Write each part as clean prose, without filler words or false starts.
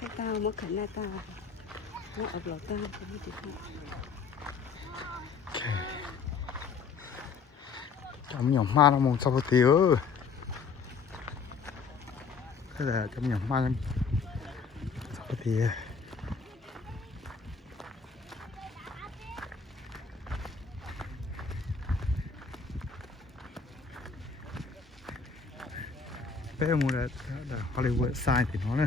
cái tao mất khẩn là tao nó ở lò tao không biết gì hết trong nhóm ma nó mong sao tiêu thế là trong nhóm ma sao tiêu bây giờ mua là Hollywood sign thì nó này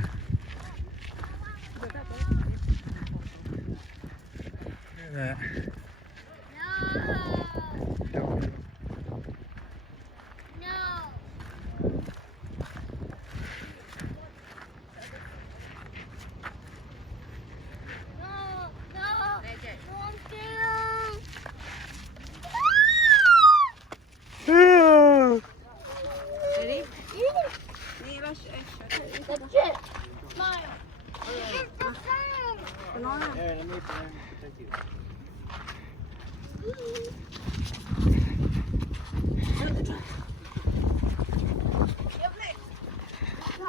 đây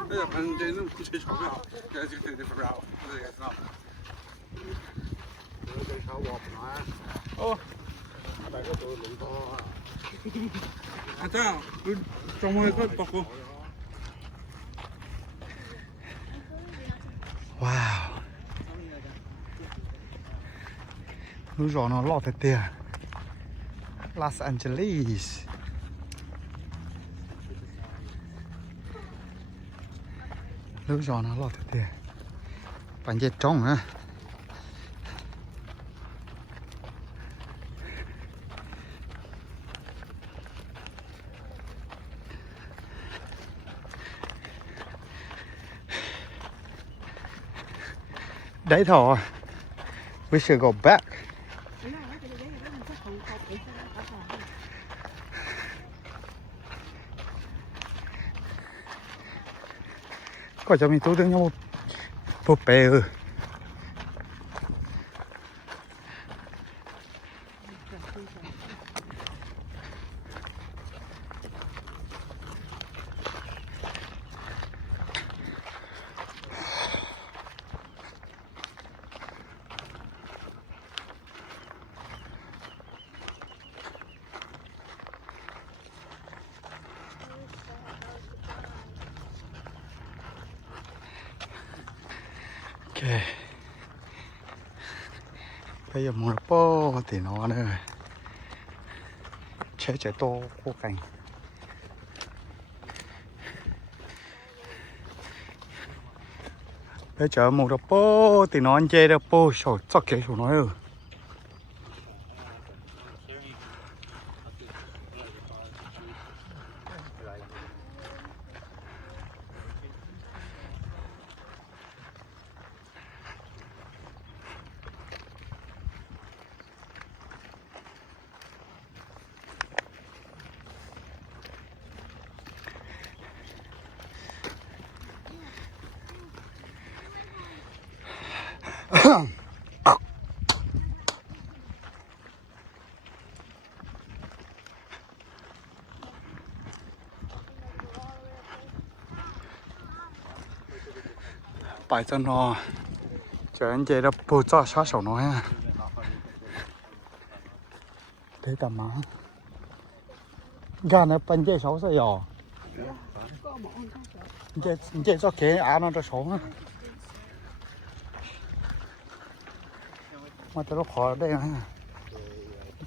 哎呀，反正这种吹钞票，这不知道，这个知道。这钞我不拿。哦。大家都弄到啊。啊，这样，装我一个包裹。wow núi gió nó lọt thật tiền Los Angeles núi gió nó lọt thật tiền bánh dệt trống á đấy thôi we should go back có cho mình tôi đứng nhau một bè ok bây giờ mua bò thì nó nữa chế chế to khô cành bây giờ mua được bò thì nó ăn chơi được bò sổ chắc cái sổ nói rồi bài cho nó chờ anh chơi đó bù cho sát sổ nó ha thế tầm má gan nó bánh chơi sáu sao giờ chơi cho kế á nó cho số á mà tôi nó khó đây ha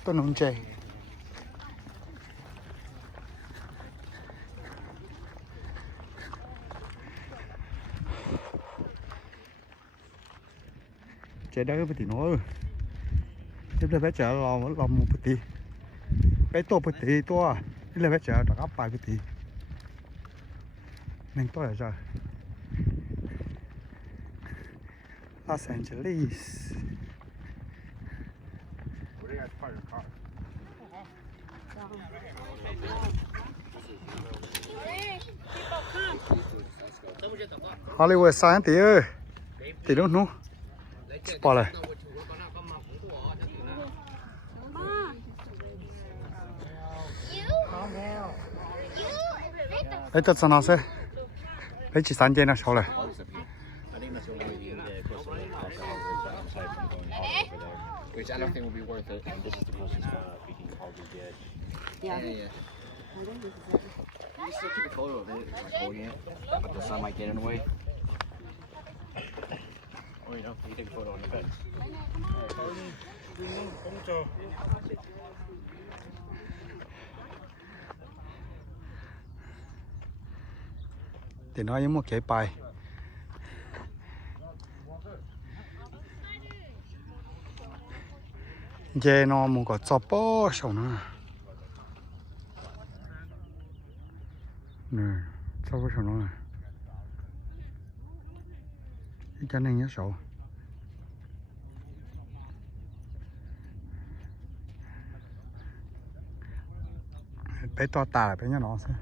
tôi nung chơi chạy đây với tí nó tiếp theo phải chạy lòng một tí cái to một tí to tiếp theo phải chạy đặt áp bài một tí mình to là sao Los Angeles Hollywood sign tí ơi tí đúng không bỏ lại đấy tất sao nó sẽ đấy chỉ sáng chơi nào sau này think that's the only way you can get across the cross that over aside from going all over there. Which I don't think will be worth it. And this is the closest spot we can probably get. Yeah. You can still take a photo of it, holding it, but the sun might get in the way. Or you can take a photo on the fence. Thì nói với một cái bài giờ nó muốn có chó bó xong nữa nè chó bó xong nữa cho nên nhớ sổ bé to tà bé nhớ nó xem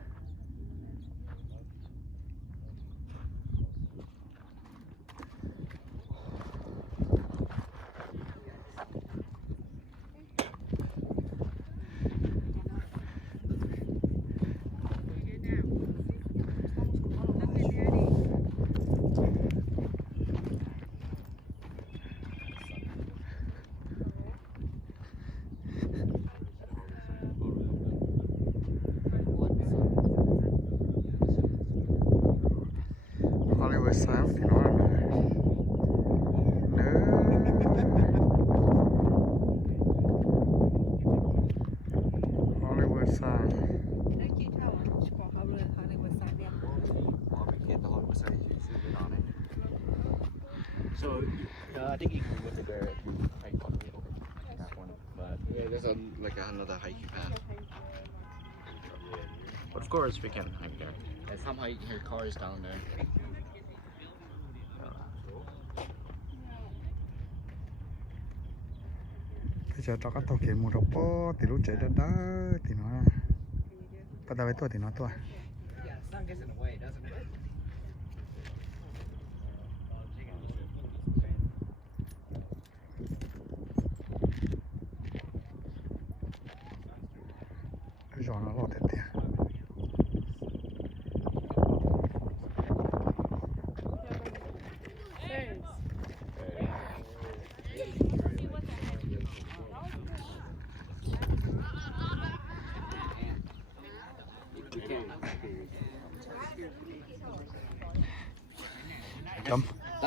sáng thì nó là Hollywood sign. So I think you can go there if you hike all the way over that one. But yeah, there's another hiking path. But of course we can hike there. There's some hiking your cars down there. Bây giờ cho các tàu kia mua đồ bó thì lúc chạy đến đó thì nó bắt đầu với tôi thì nó tôi gió nó lọt hết tiền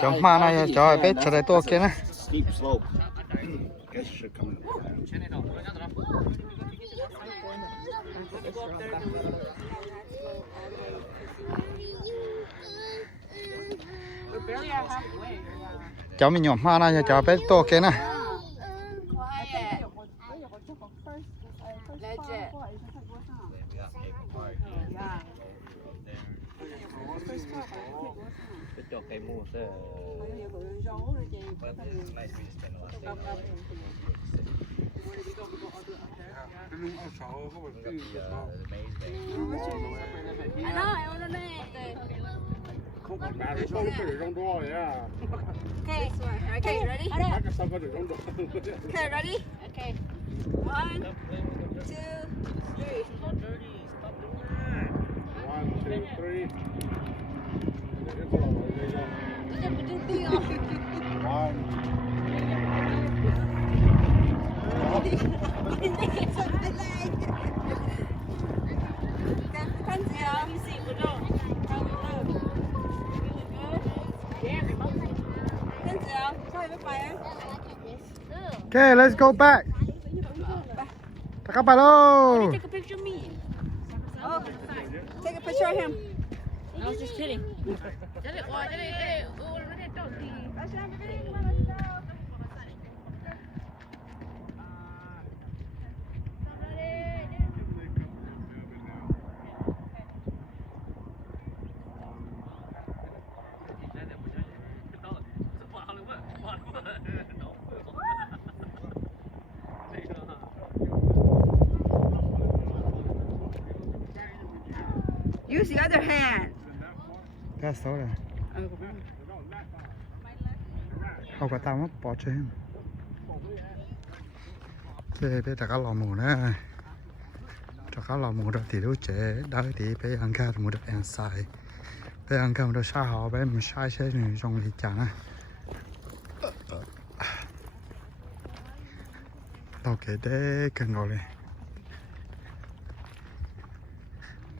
chấm ma này cho bé cho đây to kia nè Steep slope. Guess should come in. cho mình nhổm ma này cho bé to kia nè Cho cây mua sẽ không còn bà thì sao có thể rong đua vậy à? Okay, okay, ready? Cái sao có thể rong đua? Okay, ready? Okay. 1, 2, 3. 1, 2, 3. Okay, let's go back. Các bạn ơi. Take a picture of me. Oh, take a picture of him. I was just kidding. Use the other hand. That's all. Không có tao mất bỏ trên. Thế bây giờ các lò mù nữa. Cho các lò mù đó thì lúc trẻ đó thì bây giờ ăn cá mù được ăn xài. bây giờ cầm đồ xa họ bây mình sai xe này trong thì chẳng á tàu kể để cần gọi này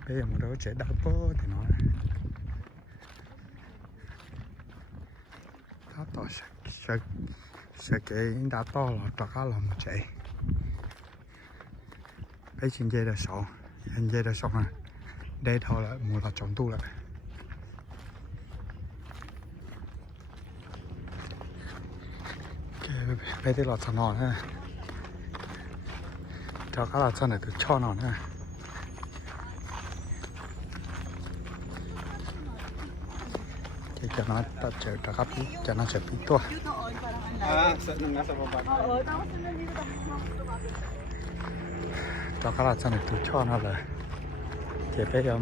bây giờ một đứa trẻ đá bó thì nói đá to sẽ cái đá to là trật á làm chạy bây trên dây là sọ trên dây là sọ nè đây thôi là một là trọng tu lại bây giờ là chân nọ nữa cho các là chân này từ cho nọ nữa thì cho nó ta chờ cho các tí cho nó sẽ bị tua cho các là chân này từ cho nó là thì bây giờ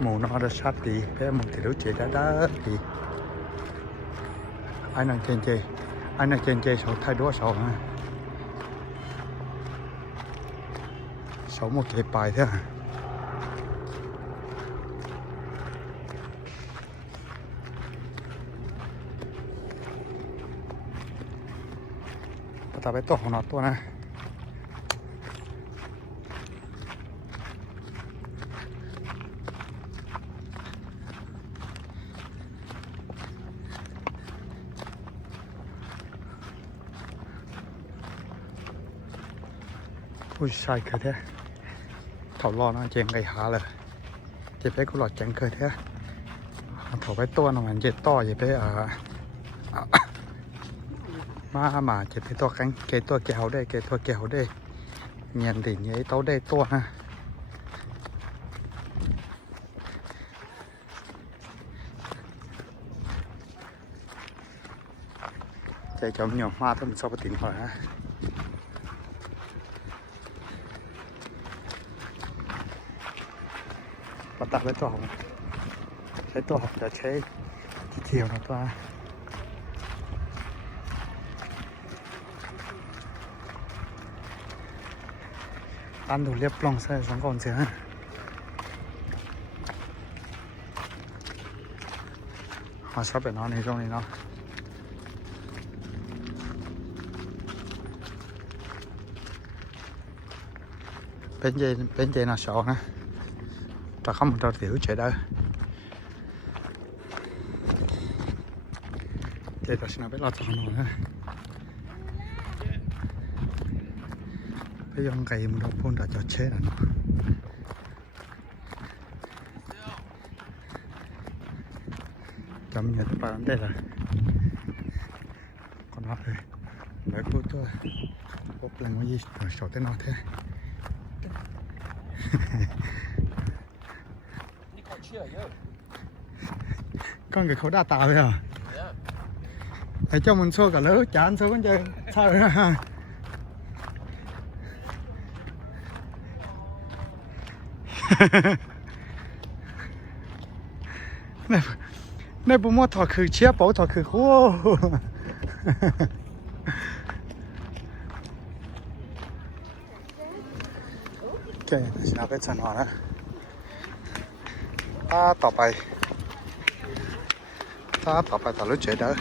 mù nó đã sát đi bây giờ một thì đứa trẻ đã thì anh đang trên chơi số thay đổi số ha số một cái bài thế ta phải tổ nó to nè ui sai cơ thế thầu lo nó chèn ngày hạ là chỉ phải có lọt chèn cơ thế thầu phải to nó mà chỉ to chỉ phải mà chỉ phải to cánh cái to kéo đây nhìn thì nhảy tao đây to ha chạy chậm nhiều hoa thôi mình sao có tiền hỏi ha và tạo cái tổ hợp để chế chiều nó to ăn đủ liếp lòng xe xuống còn chứ họ sắp phải nó này trong này nó bên dây nó sợ nè ta không một tiểu chạy đâu chạy ta xin biết lo cho nó nữa bây giờ ngày một đôi phun đã cho chế là nó chấm nhật bạn đây là con hấp rồi mấy phút thôi bốc lên cái gì rồi sổ tới nó thế con người khổ đa tạo thôi à để cho mình xô cả lỡ chán xô con chơi sao rồi ha này bố mua thọ khử chia bố thọ khử khô ok xin nào cái chân hòa đó taต่อไปต่อรถเฉยเด้อ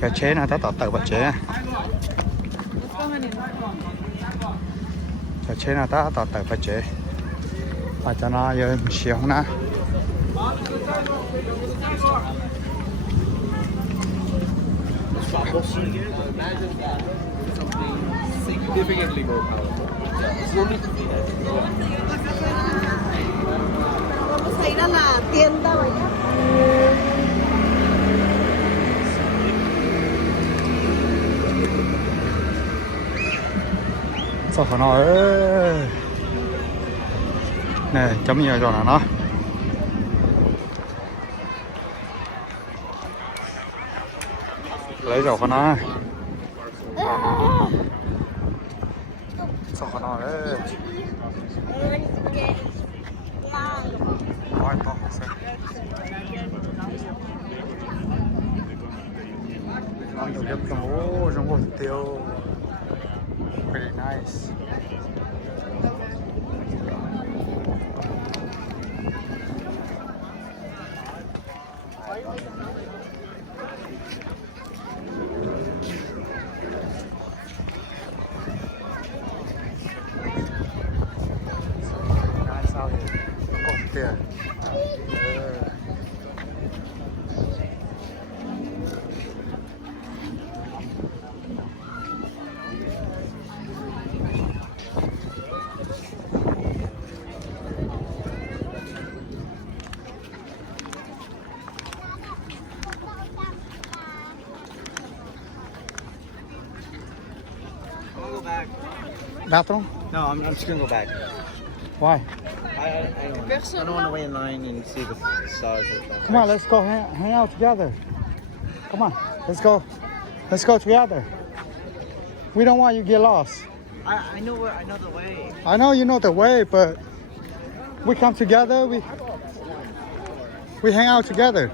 cái chế này taต่อtự vật chế cái chế này taต่อtự vật chế và cho nó giờ xíu không nè Significantly more powerful. Thấy đó là tiền đâu rồi nhá. sao phải nói nè chấm nhiều rồi là nó lấy rồi con nó sao con nó đấy nói to xem ăn được cái Nice. Nice out here. Go there. Bathroom? No, I'm just gonna go back. Why? I don't want to wait in line and see the stars. Come on, let's go hang out together. Come on, let's go. Let's go together. We don't want you to get lost. I know the way. I know you know the way, but we come together. We hang out together.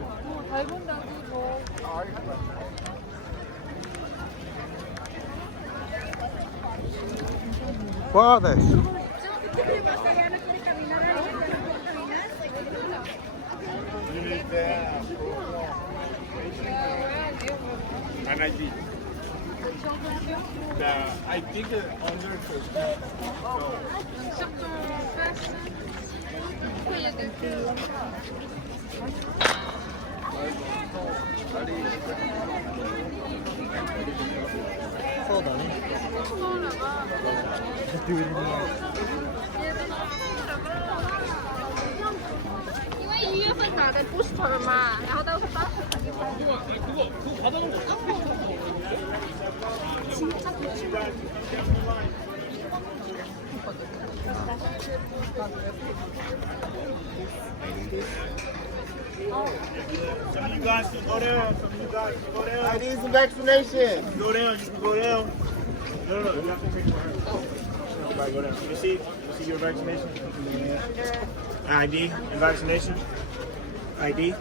Where are they? An ID. I think under Hold on. Just do it in the air. 因为1月份打的 booster 嘛，然后到时候打就好。 Some of you guys can go down. Some of you guys can go down. I need some vaccination. You can go down. You can go down. No. You have to take my hand. Everybody go down. You see your vaccination? ID and vaccination. ID.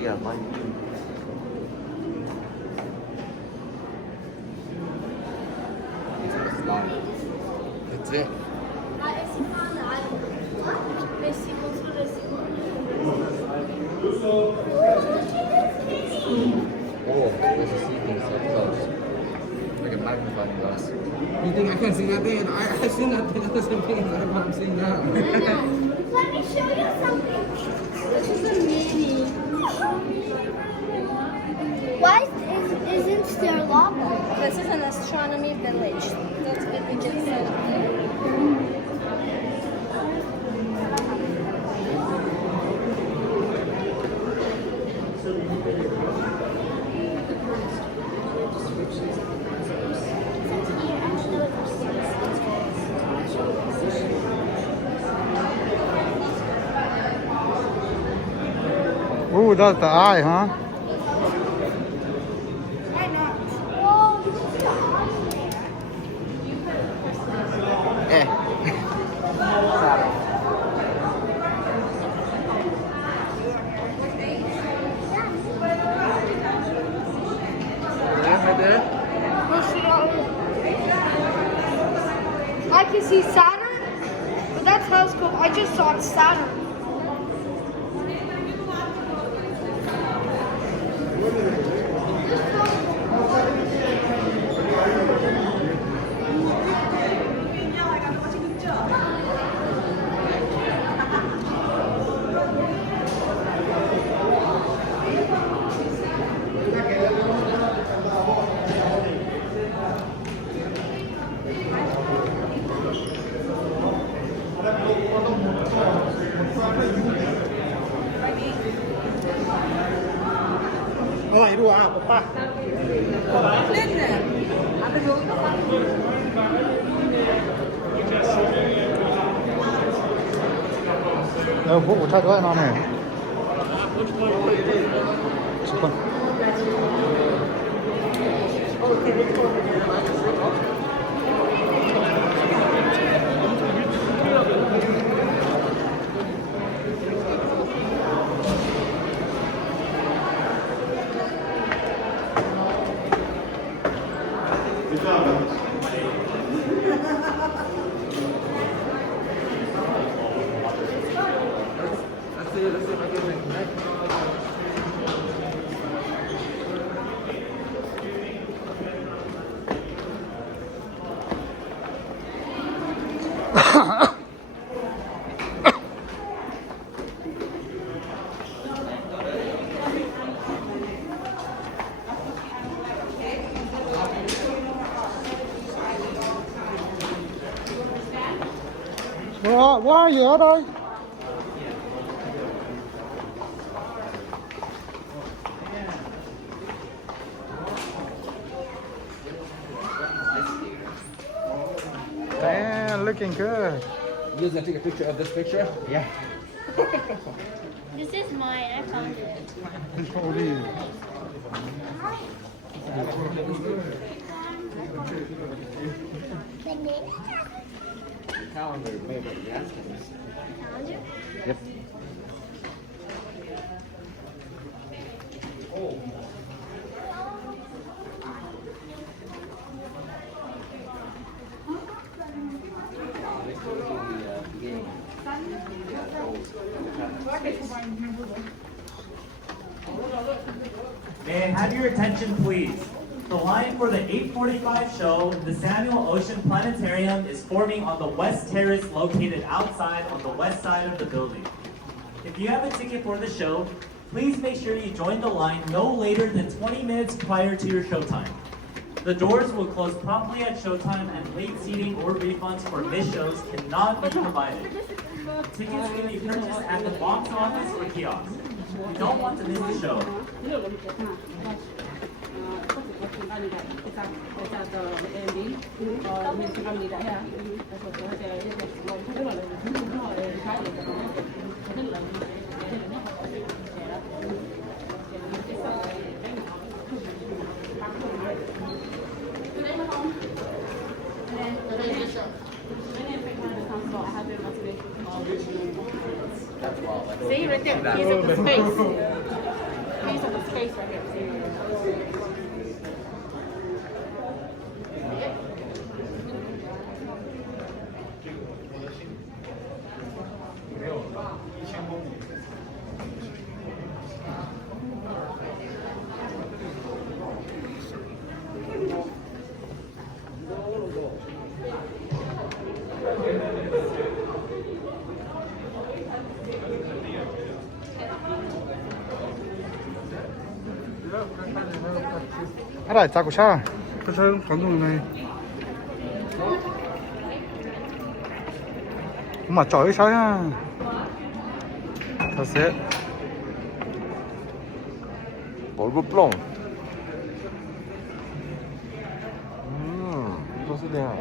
Yeah, mine. That's it. Oh, there's a sequence up close. Like a magnifying glass. You think I can see nothing? I see nothing. That doesn't mean that's what I'm seeing now. Let me show you something. This is a mini. Why isn't there lava? This is an astronomy village. That's what we just said. Oh, that's the eye, huh? Why not? Oh, this is the eye. Right there. I can see Saturn, but that telescope I just saw it's Saturn. Rồi đùa à, papa. Vụ thay đổi nó này. 잠깐. Let's see if I can make it. Quá gì ở đây? Man, looking good. You gonna take a picture of this picture? Yeah. This is mine. I found it. Holy. Calendar, maybe. Yeah. Yep. May I have your attention, please? The line for the 8:45 show, the Samuel Ocean Planetarium, is forming on the west terrace located outside on the west side of the building. If you have a ticket for the show, please make sure you join the line no later than 20 minutes prior to your showtime. The doors will close promptly at showtime and late seating or refunds for missed shows cannot be provided. Tickets can be purchased at the box office or kiosk. You don't want to miss the show. See right there, he's at the space. He's at the space right here. See? Ở đây 자꾸 샤. 그래서 방송네. 엄마 저기 샤야. 됐어. 얼굴 뿅. 또 쓰냐.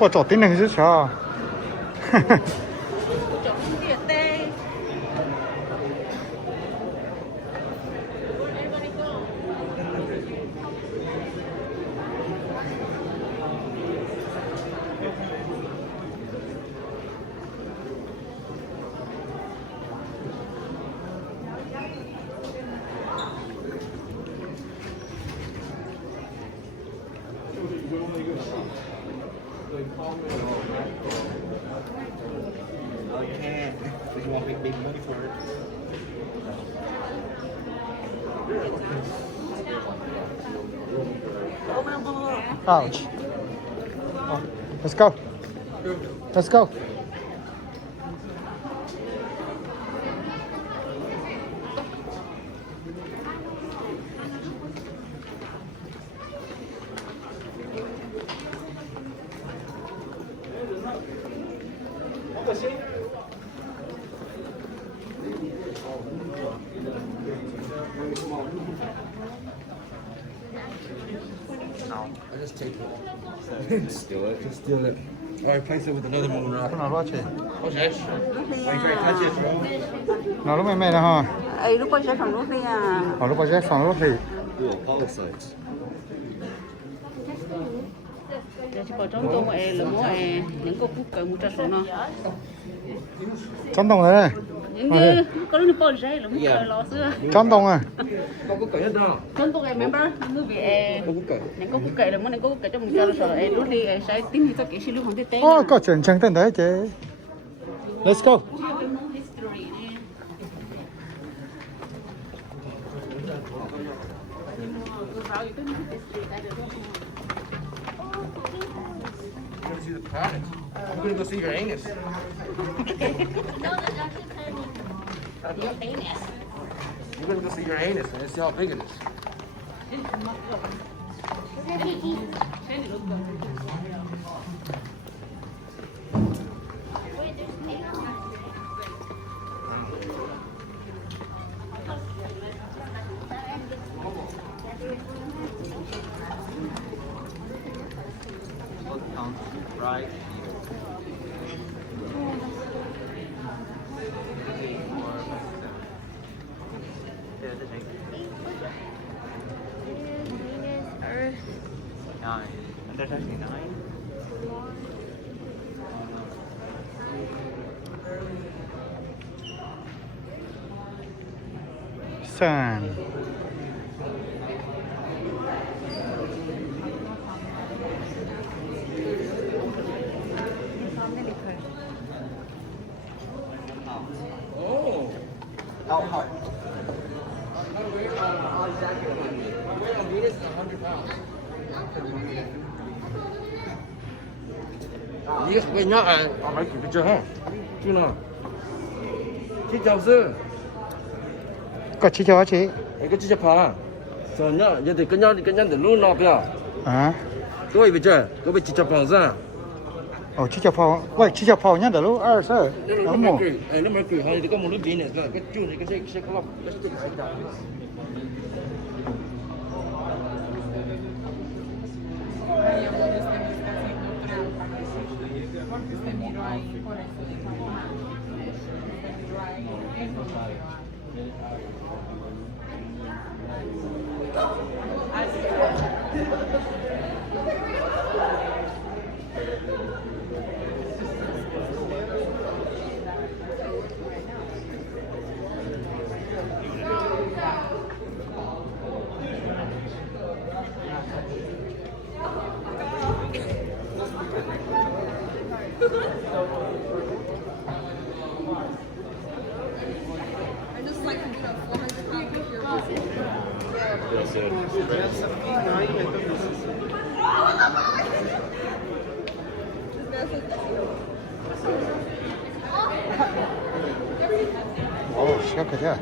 có chỗ tin này chứ sao Oh, you can. If you want to make big money for it. ouch oh, let's go let's go I just take it. Steal it. Just steal it. Or replace it with another moon rock. nào lo chị What's that? Why you trying to touch it, bro? nào lúc mẹ đó ha ấy lúc quay sẽ phòng lúc đi à ở lúc bao giờ phòng lúc thì giờ chỉ bảo trong tôi ấy là mỗi những cô cúc cởi một trăm số nó chấm đồng rồi đây những cái có lúc bỏ rơi là mỗi cởi lò xưa chấm đồng à Không có cởi hết đâu. trong tôi ấy member như vậy Không có cởi. những cô cúc cởi là mỗi những cô cúc cởi trong một trăm số ấy lúc đi sẽ tin thì tôi kể xin lúc không thể tên oh có chuyện chẳng tên đấy chị let's go You're gonna see the planets. I'm gonna go see your anus. You're gonna go see your anus and see how big it is. Right. Nine. And there's actually 9. sand Oh. How hard? Weight on Venus is 100 pounds. Yes, we nhớ à, mấy cái chưa hả? Chưa nào? Chị chào sư. có chi cho chị Cái chị phá. Rồi nhớ, giờ thì cái nhớ để luôn nào kìa. à Tôi bây giờ, tôi bị chị phá ra. oh chi cho phao vậy chi cho phao nhá được lúc ở sơ Nó mới cười, nó mới cười hay thì có một lúc Venus là cái chuột này cái xe club, cái stick right down. oh 시작하자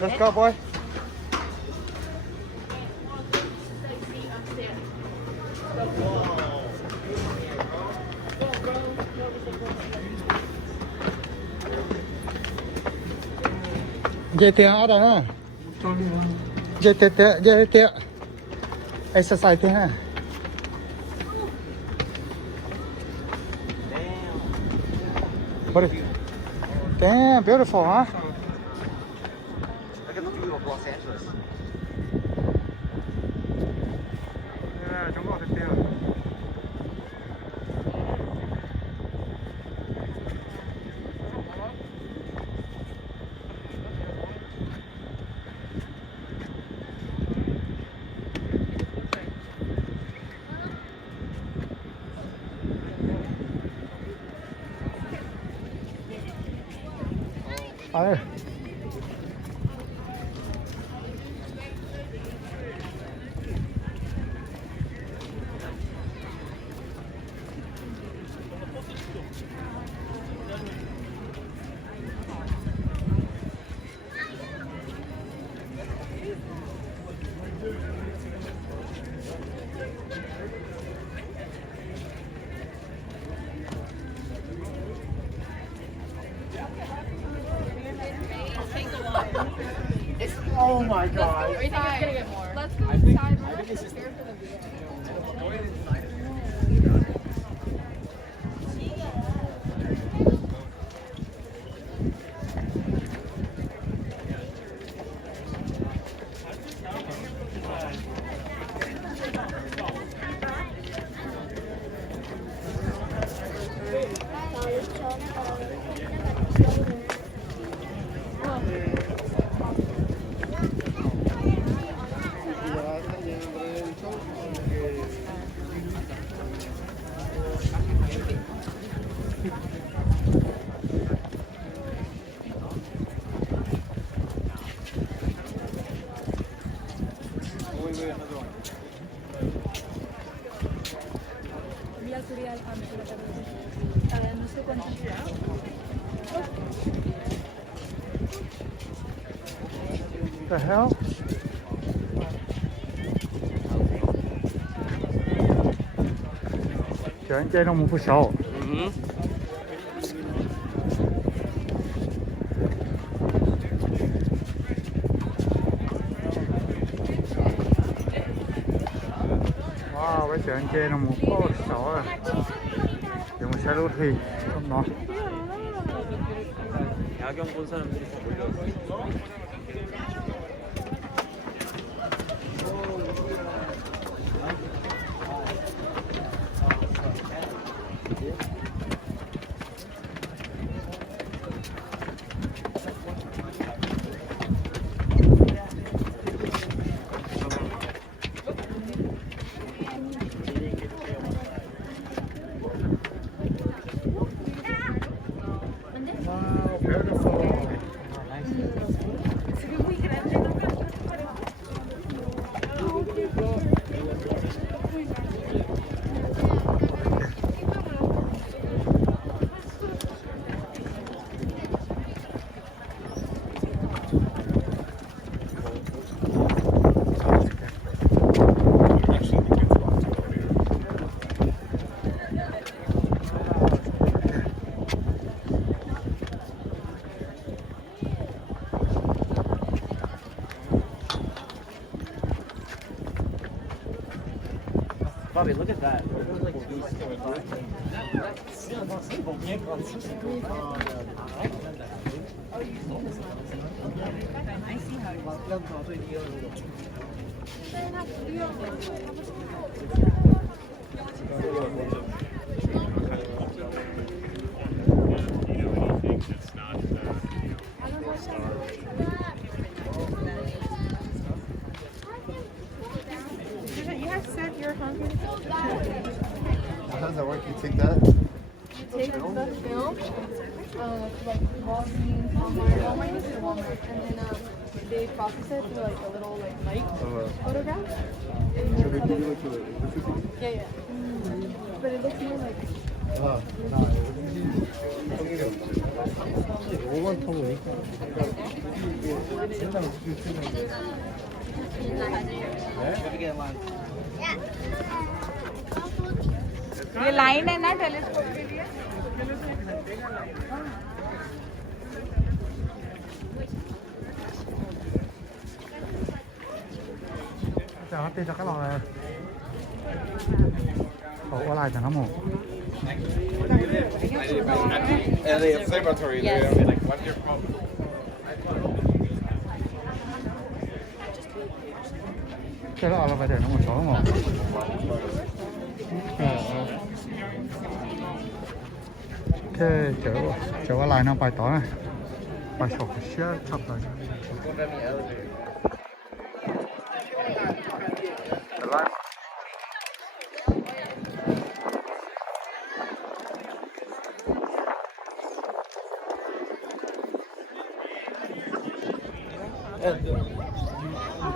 Let's go, boy. Dễ tiếng ở đây ha. Dễ tiếng. Exercise tiếng ha. What is? Damn, beautiful, huh? Look at the view of Los Angeles. Yeah, 정말 됐대요. 아유. Oh my god. Or you think it's gonna get more? Let's go inside. I think it's just here for the view. The hell? Trời chơi nó một phút sau. Wow, bây giờ anh chơi nó một phút sau rồi. Giờ một xe đô thị không nó. 야경 본 사람들이 다 몰려왔어. Bobby, look at that. You have said you're hungry. How does that work? You take that? You take the film, like Walmart, and then they process it through like a little light photograph. Should we do it to it? Yeah. But it looks more like. ये लाइन है ना टेलीस्कोप के लिए Chào hết cho các lò này. Ủa lại chẳng hả mù? And the observatory there, I mean, like, what's your problem? Cái đó là phải để nó một số mà. Cái chỗ lại nó bài tỏ này. Bài sổ xe chập rồi. And you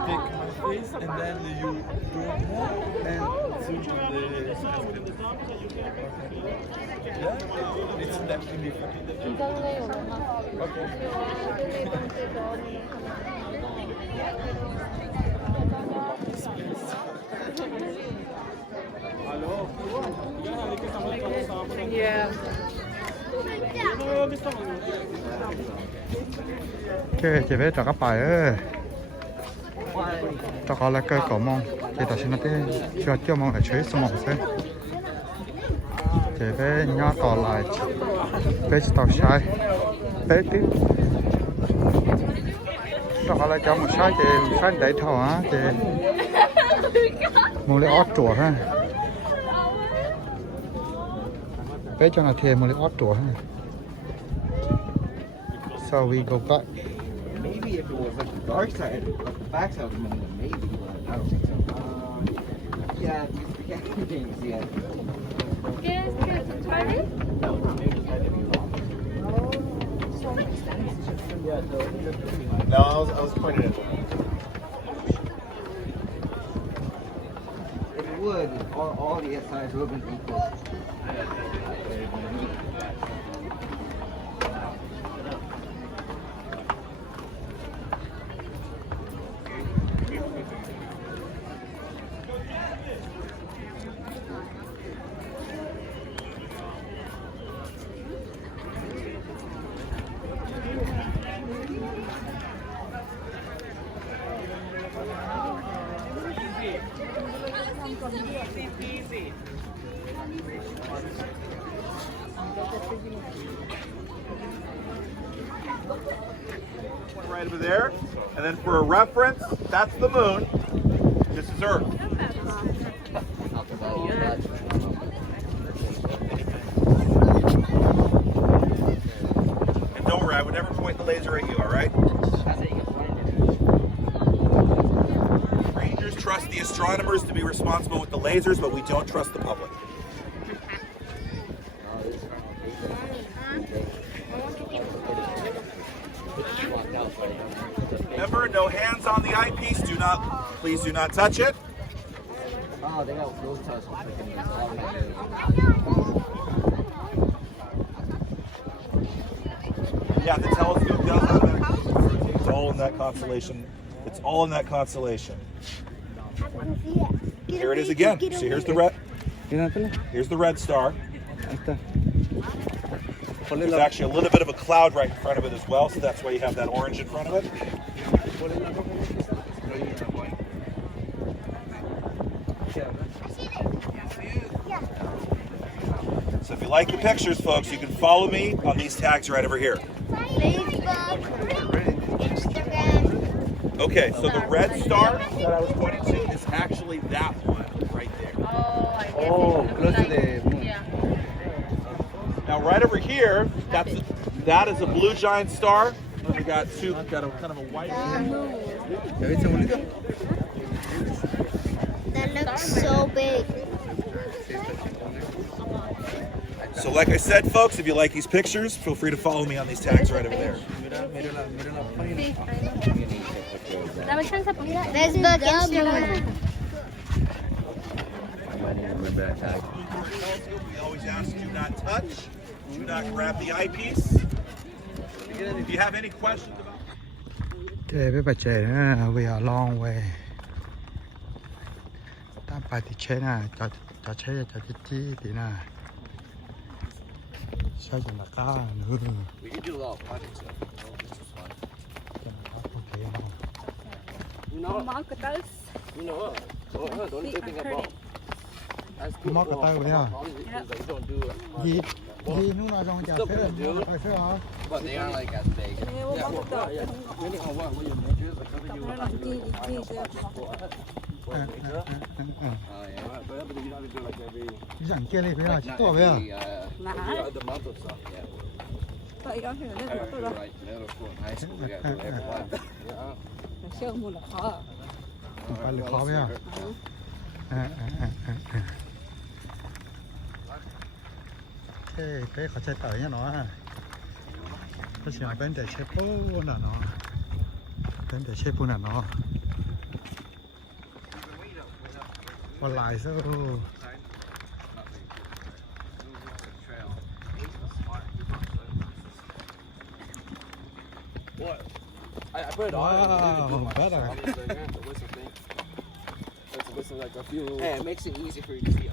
take my face and then you go home and zoom the. Yeah, it's definitely okay. Yeah. Cái chỉ biết cho các bài ơi. Cho có là cái cổ mong thì ta xin nó tới chưa mong là chế số một thế. Chỉ biết nhớ còn lại biết tàu sai biết tí. Cho có là cho một sai thì sai để thầu á thì một lấy ót chùa ha. Biết cho là thêm một lấy ót chùa ha. So we go back. Maybe if it was like the dark side, like the back side of the moon, then maybe, but I don't think so. Yeah, games, yeah. No, I was pointing at it. If it would, all the sides would have been equal. Right over there, and then for a reference, that's the moon. This is Earth. And don't worry, I would never point the laser at you, all right? Rangers trust the astronomers to be responsible with the lasers, but we don't trust the public. Remember, no hands on the eyepiece. Please do not touch it. Oh, they got those touch. Yeah, the telescope does have that. It's all in that constellation. It's all in that constellation. Here it is again. See, here's the red. Here's the red star. There's actually a little bit of a cloud right in front of it as well, so that's why you have that orange in front of it. So if you like the pictures, folks, you can follow me on these tags right over here. Facebook, Instagram. Okay, so the red star that I was pointing to is actually that one right there. Oh, close to the moon. Yeah. Now right over here, that is a blue giant star. We got two, got a kind of a white. That looks so big. So like I said, folks, if you like these pictures, feel free to follow me on these tags right over there. Facebook, Instagram. We always ask, do not touch, do not grab the eyepiece. If you have any questions about Okay, với bà trẻ we are long way. Ta phải thì chế nè, cho chế cho tí tí nè. Sao chẳng là cá nữa. We can do a lot of project stuff. This is fun. Okay, không. You know what? You know what? The only good thing about Móc cái tay vậy à? you don't do it. Gì lúc nào trong chả phết là phải phết hả? But they aren't like as big. Yeah, well, yeah. Depending on what your major is, like whether you have to do Oh, yeah. But you have to do like every. Cái chẳng kia này phải là chỉ to vậy à? The month or so, yeah. Like middle school and high school, we got to do every month. Yeah. Phải là khó vậy à? Cái họ chạy tới nha nó. Cái gì bên để chế bố nè nó. Bên để chế bố nè nó. Còn lại sao? What? I put it on. Wow, better. It's like a few. Hey, it makes it easy for you to see.